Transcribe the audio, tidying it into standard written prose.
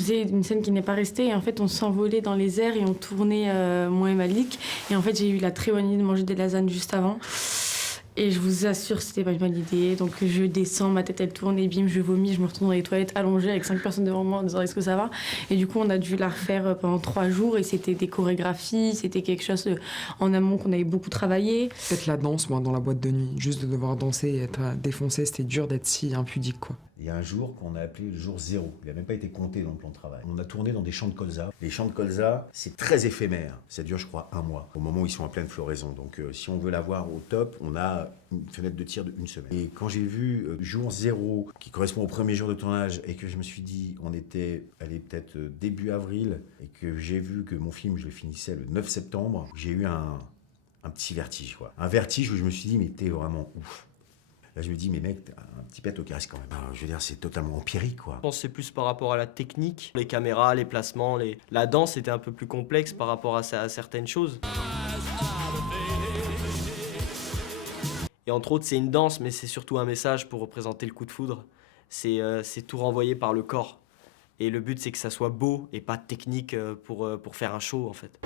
faisait une scène qui n'est pas restée et en fait on s'envolait dans les airs et on tournait moi et Malik. Et en fait j'ai eu la très bonne idée de manger des lasagnes juste avant. Et je vous assure, c'était pas une bonne idée. Donc je descends, ma tête elle tourne et bim, je vomis, je me retourne dans les toilettes allongée avec 5 personnes devant moi en disant est-ce que ça va? Et du coup, on a dû la refaire pendant 3 jours et c'était des chorégraphies, c'était quelque chose en amont qu'on avait beaucoup travaillé. Peut-être la danse, moi, dans la boîte de nuit. Juste de devoir danser et être défoncé, c'était dur d'être si impudique, quoi. Il y a un jour qu'on a appelé le jour zéro. Il n'a même pas été compté dans le plan de travail. On a tourné dans des champs de colza. Les champs de colza, c'est très éphémère. Ça dure, je crois, 1 mois, au moment où ils sont en pleine floraison. Donc, si on veut l'avoir au top, on a une fenêtre de tir d'1 semaine. Et quand j'ai vu jour zéro, qui correspond au premier jour de tournage, et que je me suis dit, on était, allez, peut-être début avril, et que j'ai vu que mon film, je le finissais le 9 septembre, j'ai eu un petit vertige, quoi. Un vertige où je me suis dit, mais t'es vraiment ouf. Là, je me dis, mais mec, t'as un petit pet au caresse quand même. Je veux dire, c'est totalement empirique, quoi. Je pense que c'est plus par rapport à la technique, les caméras, les placements, la danse était un peu plus complexe par rapport à certaines choses. Et entre autres, c'est une danse, mais c'est surtout un message pour représenter le coup de foudre. C'est tout renvoyé par le corps. Et le but, c'est que ça soit beau et pas technique pour faire un show, en fait.